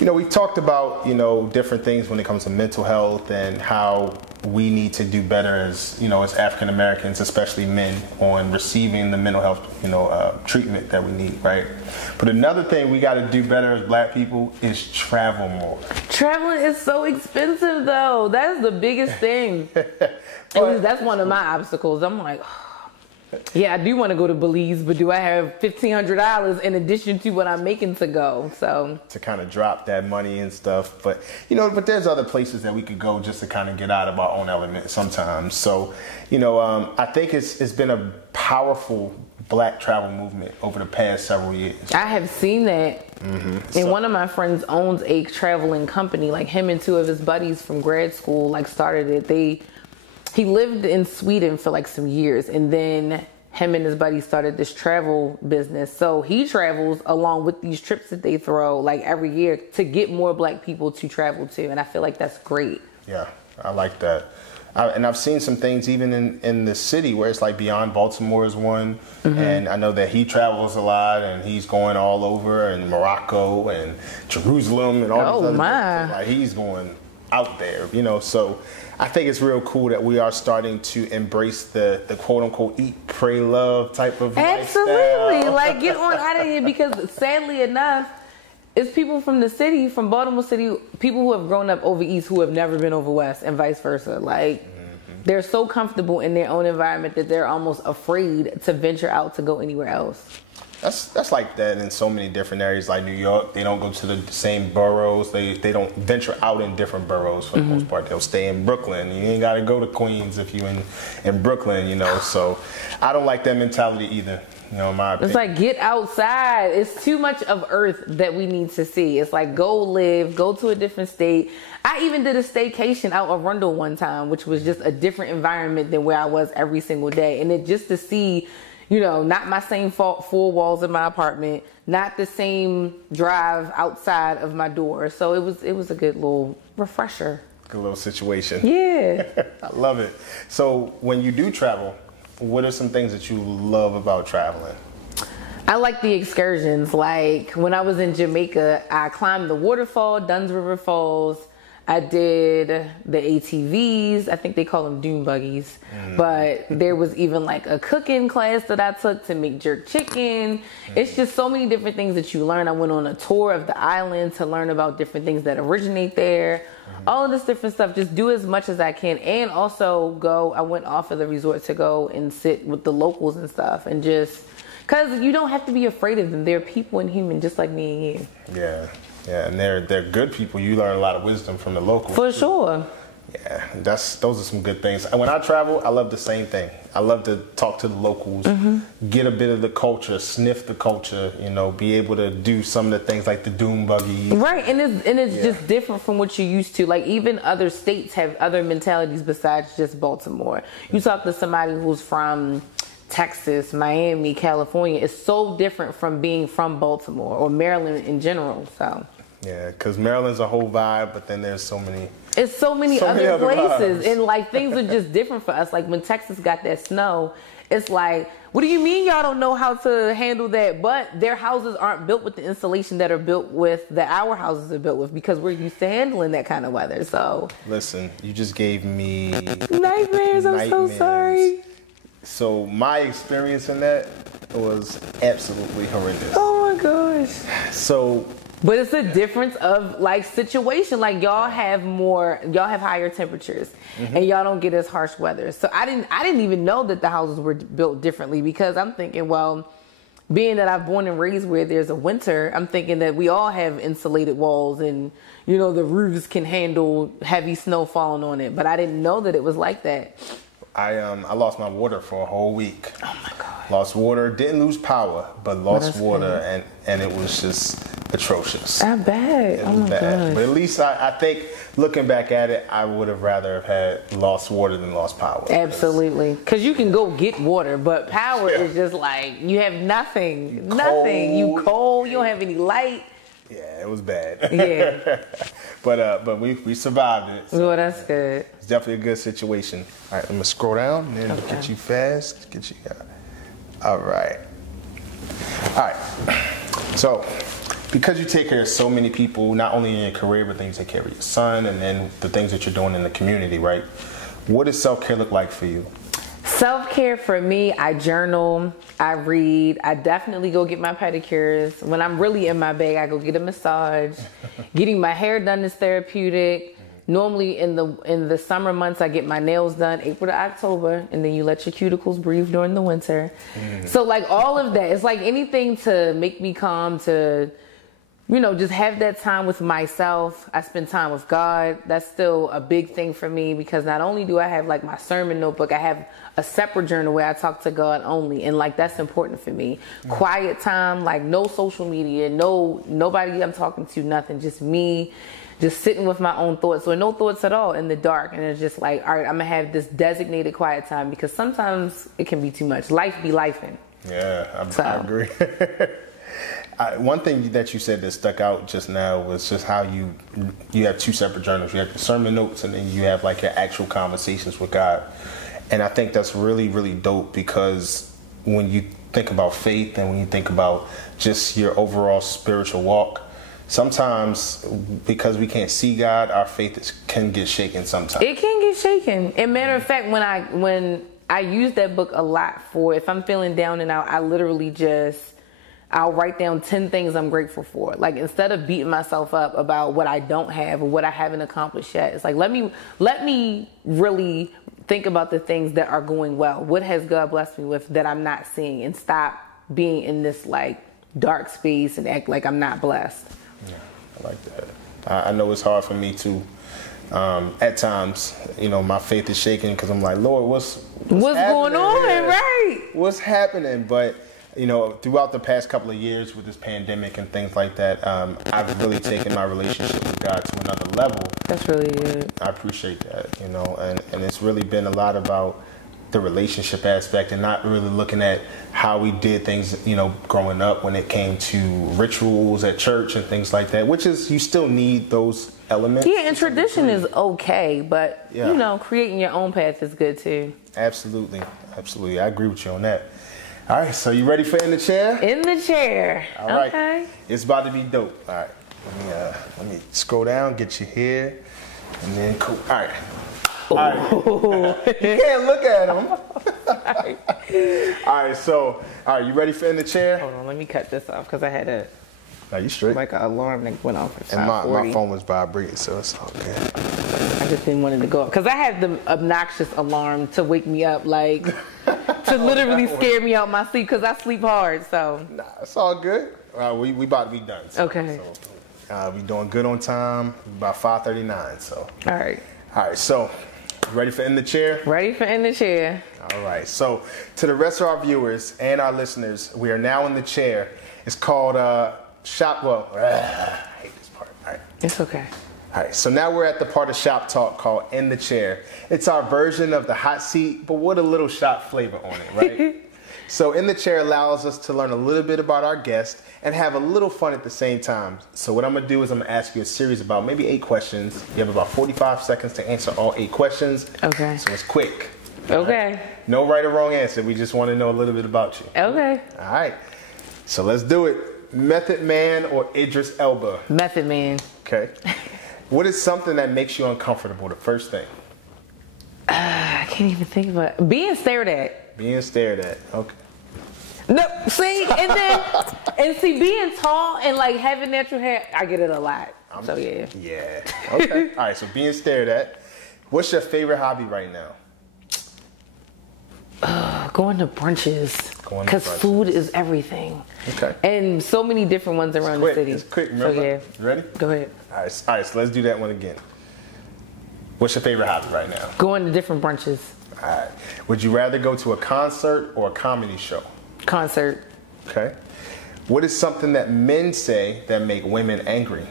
we've talked about, different things when it comes to mental health and how we need to do better as African Americans, especially men, on receiving the mental health, treatment that we need, right? But another thing we got to do better as Black people is travel more. Traveling is so expensive, though. That's the biggest thing. That's one of my obstacles. I'm like, yeah, I do want to go to Belize, but do I have $1,500 in addition to what I'm making to go? So to kind of drop that money and stuff, but but there's other places that we could go just to kind of get out of our own element sometimes. So, I think it's been a powerful Black travel movement over the past several years. I have seen that. Mm-hmm. And one of my friends owns a traveling company. Like him and two of his buddies from grad school started it. He lived in Sweden for some years, and then him and his buddy started this travel business. So he travels along with these trips that they throw every year to get more Black people to travel to. And I feel like that's great. Yeah, I like that. And I've seen some things even in the city where it's Beyond Baltimore is one. Mm-hmm. And I know that he travels a lot and he's going all over, and Morocco and Jerusalem and all these other places. He's going out there, so I think it's real cool that we are starting to embrace the quote unquote eat, pray, love type of absolutely lifestyle. Get on out of here, because sadly enough, it's people from the city, from Baltimore City, people who have grown up over East who have never been over West, and vice versa. They're so comfortable in their own environment that they're almost afraid to venture out to go anywhere else. That's like that in so many different areas, like New York. They don't go to the same boroughs. They don't venture out in different boroughs for the most part. They'll stay in Brooklyn. You ain't got to go to Queens if you in Brooklyn, So I don't like that mentality either. In my opinion. It's get outside. It's too much of Earth that we need to see. It's go live, go to a different state. I even did a staycation out of Arundel one time, which was just a different environment than where I was every single day. And it just to see, not my same four walls in my apartment, not the same drive outside of my door. So it was a good little refresher. Good little situation. Yeah. I love it. So when you do travel, what are some things that you love about traveling? I like the excursions. When I was in Jamaica, I climbed the waterfall, Dunn's River Falls. I did the ATVs. I think they call them dune buggies. Mm. But there was even a cooking class that I took to make jerk chicken. Mm. It's just so many different things that you learn. I went on a tour of the island to learn about different things that originate there. All of this different stuff. Just do as much as I can. And also I went off of the resort to go and sit with the locals and stuff. And just, because you don't have to be afraid of them. They're people and human just like me and you. Yeah. Yeah, and they're good people. You learn a lot of wisdom from the locals. For sure. Yeah, those are some good things. And when I travel, I love the same thing. I love to talk to the locals, get a bit of the culture, sniff the culture, be able to do some of the things like the dune buggy. Right, and it's just different from what you're used to. Even other states have other mentalities besides just Baltimore. You talk to somebody who's from Texas, Miami, California, is so different from being from Baltimore or Maryland in general. So yeah, because Maryland's a whole vibe, but then there's so many other places, vibes. and things are just different for us. When Texas got that snow, it's what do you mean y'all don't know how to handle that? But their houses aren't built with the insulation that are built with that our houses are built with, because we're used to handling that kind of weather. So listen, you just gave me nightmares. I'm so sorry. So my experience in that was absolutely horrendous. Oh my gosh. So, but it's a difference of situation. Y'all have higher temperatures, and y'all don't get as harsh weather. So I didn't even know that the houses were built differently, because I'm thinking, well, being that I've born and raised where there's a winter, I'm thinking that we all have insulated walls and, the roofs can handle heavy snow falling on it. But I didn't know that it was like that. I lost my water for a whole week. Oh my God. Lost water, didn't lose power, but lost water, and it was just atrocious. I bet. It was bad. But at least I think, looking back at it, I would have rather have had lost water than lost power. Absolutely. Because you can go get water, but power is just you have nothing. Nothing. You cold, you don't have any light. Yeah, it was bad. Yeah. But we survived it. So well, that's good. It's definitely a good situation. All right, I'm going to scroll down and then get you fast. All right. So, because you take care of so many people, not only in your career, but then you take care of your son and then the things that you're doing in the community, right? What does self-care look like for you? Self-care for me, I journal, I read, I definitely go get my pedicures. When I'm really in my bag, I go get a massage. Getting my hair done is therapeutic. Normally in the summer months, I get my nails done April to October, and then you let your cuticles breathe during the winter. So like all of that, it's like anything to make me calm, to, you know, just have that time with myself. I spend time with God. That's still a big thing for me, because not only do I have like my sermon notebook, I have a separate journal where I talk to God only, and like that's important for me. Quiet time, like no social media, nobody I'm talking to, nothing, just me. Just sitting with my own thoughts, or no thoughts at all, in the dark. And it's just like, all right, I'm gonna have this designated quiet time, because sometimes it can be too much. Life be lifing. Yeah, I agree. One thing that you said that stuck out just now was just how you have two separate journals. You have your sermon notes, and then you have like your actual conversations with God. And I think that's really, really dope, because when you think about faith and when you think about just your overall spiritual walk, sometimes, because we can't see God, our faith can get shaken sometimes. It can get shaken. And matter of fact, when I use that book a lot for, if I'm feeling down and out, I literally I'll write down 10 things I'm grateful for. Like, instead of beating myself up about what I don't have or what I haven't accomplished yet, it's like, let me really think about the things that are going well. What has God blessed me with that I'm not seeing, and stop being in this like dark space and act like I'm not blessed. Yeah, I like that. I know it's hard for me too. At times, you know, my faith is shaking, because I'm like, Lord, what's going on, here? Right? What's happening? But, you know, throughout the past couple of years with this pandemic and things like that, I've really taken my relationship with God to another level. That's really good. I appreciate that, you know, and it's really been a lot about the relationship aspect, and not really looking at how we did things, you know, growing up when it came to rituals at church and things like that, which is, you still need those elements. Yeah, and tradition is okay, but, you know, creating your own path is good too. Absolutely. Absolutely. I agree with you on that. All right, so you ready for In the Chair? In the Chair. All right. Okay. It's about to be dope. All right. Let me scroll down, get you here, and then cool. All right. All right. You can't look at him. All right, so, you ready for In the Chair? Hold on, let me cut this off, because I had a... No, you straight. Like an alarm that went off at 5:40. And my phone was vibrating, so it's all good. I just didn't want it to go up, because I had the obnoxious alarm to wake me up, like, to literally scare me out my sleep, because I sleep hard, so... Nah, it's all good. We about to be done. So, okay. So, we doing good on time, about 5:39, so... All right. All right, so... Ready for In the Chair? Ready for In the Chair. All right. So, to the rest of our viewers and our listeners, we are now in the chair. It's called Shop. Well, I hate this part. All right. It's okay. All right. So now we're at the part of Shop Talk called In the Chair. It's our version of the hot seat, but with a little shop flavor on it, right? So, In the Chair allows us to learn a little bit about our guest and have a little fun at the same time. So what I'm going to do is I'm going to ask you a series about maybe 8 questions. You have about 45 seconds to answer all 8 questions. Okay. So it's quick. Okay. Right? No right or wrong answer. We just want to know a little bit about you. Okay. All right. So let's do it. Method Man or Idris Elba? Method Man. Okay. What is something that makes you uncomfortable, the first thing? I can't even think about it. Being stared at. Being stared at. Okay. No, see, and being tall and like having natural hair, I get it a lot. So yeah. Yeah. Okay. All right. So being stared at. What's your favorite hobby right now? Going to brunches. Because food is everything. Okay. And so many different ones around the city. It's quick. Remember? So yeah. You ready? Go ahead. All right. So let's do that one again. What's your favorite hobby right now? Going to different brunches. All right. Would you rather go to a concert or a comedy show? Concert. Okay. What is something that men say that make women angry?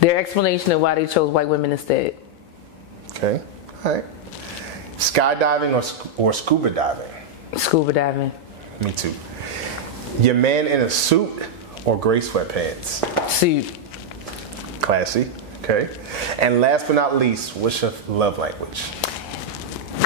Their explanation of why they chose white women instead. Okay. All right. Skydiving or scuba diving? Scuba diving. Me too. Your man in a suit or gray sweatpants? Suit. Classy. Okay. And last but not least, what's your love language?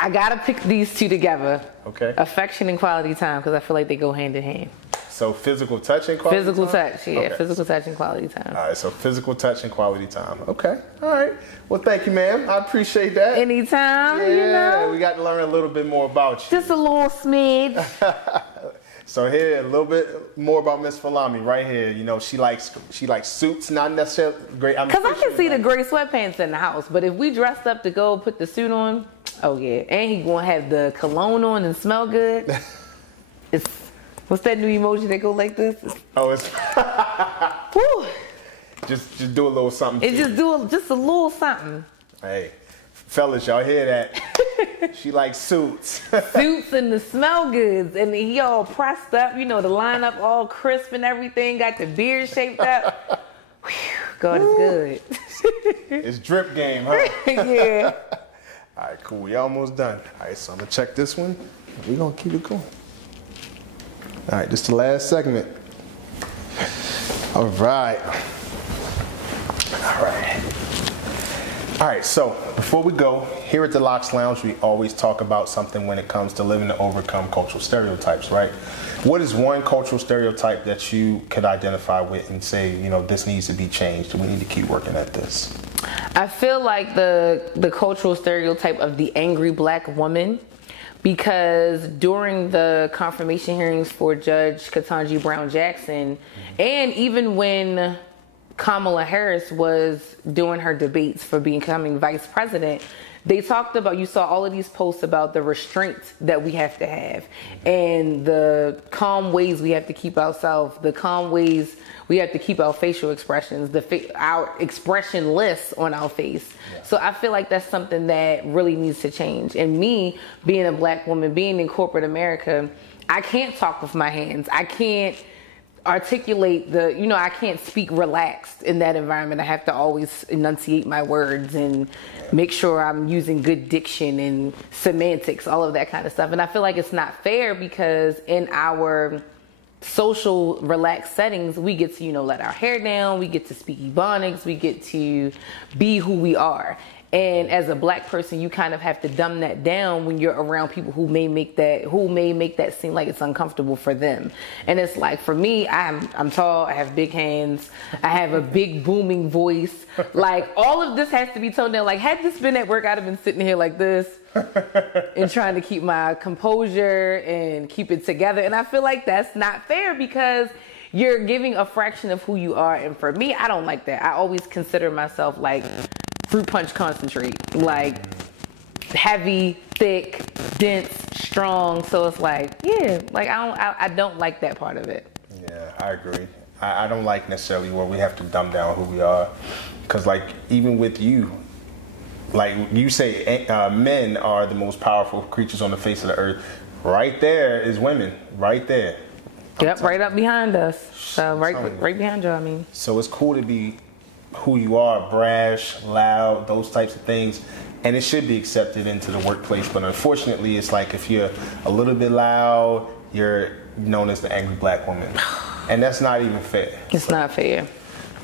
I gotta pick these two together. Okay. Affection and quality time, because I feel like they go hand in hand. So physical touch and quality Physical time? touch, yeah. Okay. Physical touch and quality time. All right, so physical touch and quality time. Okay, all right. Well, thank you, ma'am. I appreciate that. Anytime, Yeah, you know. we got to learn a little bit more about you. Just a little smidge. So here, a little bit more about Miss Folami right here. You know, she likes suits, not necessarily great. Because I can see the gray sweatpants in the house, but if we dressed up to go put the suit on, oh yeah. And he gonna have the cologne on and smell good. It's, what's that new emoji that go like this? Oh, it's Whew. just do a little something. It just do just a little something. Hey, fellas, y'all hear that? She likes suits. Suits and the smell goods, and he all pressed up, you know, the lineup all crisp and everything, got the beard shaped up. Whew, God is good. It's drip game, huh? Yeah. All right, cool. We almost done. All right, so I'm gonna check this one. We're gonna keep it going. All right, this is the last segment. All right. All right, so before we go, here at the L.O.C.S Lounge, we always talk about something when it comes to living to overcome cultural stereotypes, right? What is one cultural stereotype that you could identify with and say, you know, this needs to be changed, we need to keep working at this? I feel like the cultural stereotype of the angry black woman, because during the confirmation hearings for Judge Ketanji Brown Jackson, and even when Kamala Harris was doing her debates for becoming vice president, they talked about, you saw all of these posts about the restraints that we have to have and the calm ways we have to keep ourselves, the calm ways we have to keep our facial expressions, our expressionless on our face. Yeah. So I feel like that's something that really needs to change. And me, being a black woman, being in corporate America, I can't talk with my hands. I can't articulate I can't speak relaxed in that environment. I have to always enunciate my words and make sure I'm using good diction and semantics, all of that kind of stuff. And I feel like it's not fair because in our social relaxed settings, we get to, let our hair down, we get to speak Ebonics, we get to be who we are. And as a black person, you kind of have to dumb that down when you're around people who may make that seem like it's uncomfortable for them. And it's like, for me, I'm tall, I have big hands, I have a big booming voice. Like, all of this has to be toned down. Like, had this been at work, I'd have been sitting here like this and trying to keep my composure and keep it together. And I feel like that's not fair because you're giving a fraction of who you are. And for me, I don't like that. I always consider myself like fruit punch concentrate, like heavy, thick, dense, strong. So it's like, yeah, like I don't like that part of it. Yeah, I agree. I don't like necessarily where we have to dumb down who we are, because like even with you, like you say, men are the most powerful creatures on the face of the earth. Right there is women. Right there. Yep, right up behind us. So right behind you. I mean. So it's cool to be who you are, brash, loud, those types of things, and it should be accepted into the workplace. But unfortunately, it's like if you're a little bit loud, you're known as the angry black woman, and that's not even fair. It's not fair.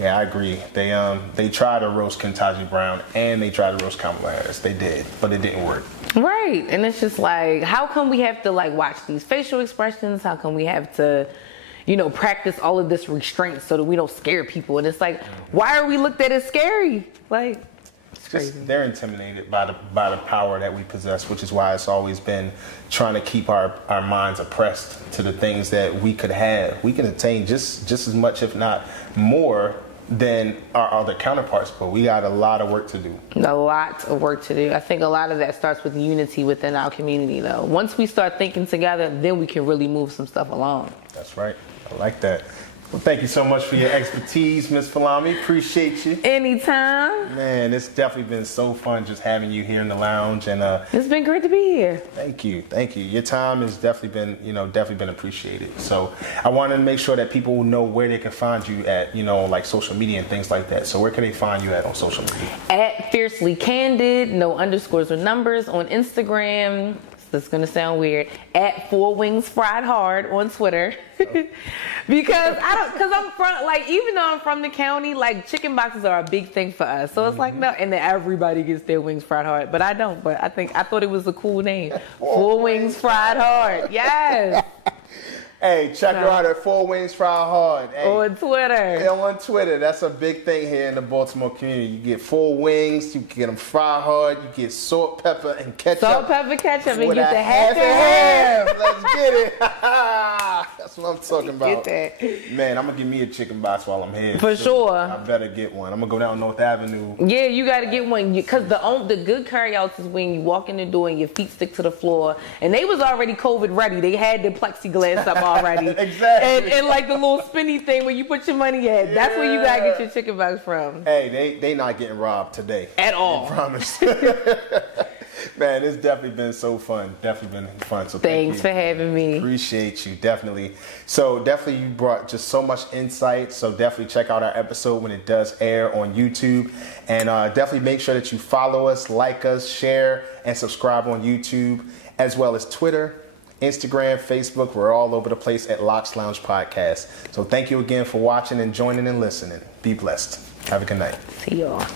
Yeah, I agree. They tried to roast Ketanji Brown and they tried to roast Kamala Harris. They did, but it didn't work. Right, and it's just like, how come we have to like watch these facial expressions? How come we have to practice all of this restraint so that we don't scare people? And it's like, why are we looked at as scary? Like, it's crazy. They're intimidated by the power that we possess, which is why it's always been trying to keep our minds oppressed to the things that we could have. We can attain just as much, if not more, than our other counterparts, but we got a lot of work to do. A lot of work to do. I think a lot of that starts with unity within our community, though. Once we start thinking together, then we can really move some stuff along. That's right. I like that. Well, thank you so much for your expertise, Ms. Folami. Appreciate you. Anytime. Man, it's definitely been so fun just having you here in the lounge, and it's been great to be here. Thank you. Your time has definitely been appreciated. So I wanted to make sure that people know where they can find you at, like social media and things like that. So where can they find you at on social media? At Fiercely Candid, no underscores or numbers on Instagram. That's gonna sound weird. At 4 Wings Fried Hard on Twitter, because I'm from, like, even though I'm from the county, like chicken boxes are a big thing for us. So it's like, no, and then everybody gets their wings fried hard, but I don't. But I thought it was a cool name. 4 Wings Fried Hard. Yes. Hey, check her out at 4 Wings Fry Hard. Hey, on Twitter. Yeah, on Twitter. That's a big thing here in the Baltimore community. You get 4 wings, you get them fry hard, you get salt, pepper, and ketchup. Salt, pepper, ketchup, and with get a the half and half. Let's get it. That's what I'm talking about. Get that. Man, I'm going to give me a chicken box while I'm here. For sure. I better get one. I'm going to go down North Avenue. Yeah, you got to get one. Because the good carryouts is when you walk in the door and your feet stick to the floor. And they was already COVID ready. They had the plexiglass up already. Exactly. And like the little spinny thing where you put your money at. That's where you got to get your chicken box from. Hey, they not getting robbed today. At all. I promise. Man, it's definitely been so fun. Definitely been fun. So Thanks for having me. Appreciate you, definitely. So definitely you brought just so much insight. So definitely check out our episode when it does air on YouTube. And definitely make sure that you follow us, like us, share, and subscribe on YouTube, as well as Twitter, Instagram, Facebook. We're all over the place at L.O.C.S Lounge Podcast. So thank you again for watching and joining and listening. Be blessed. Have a good night. See y'all.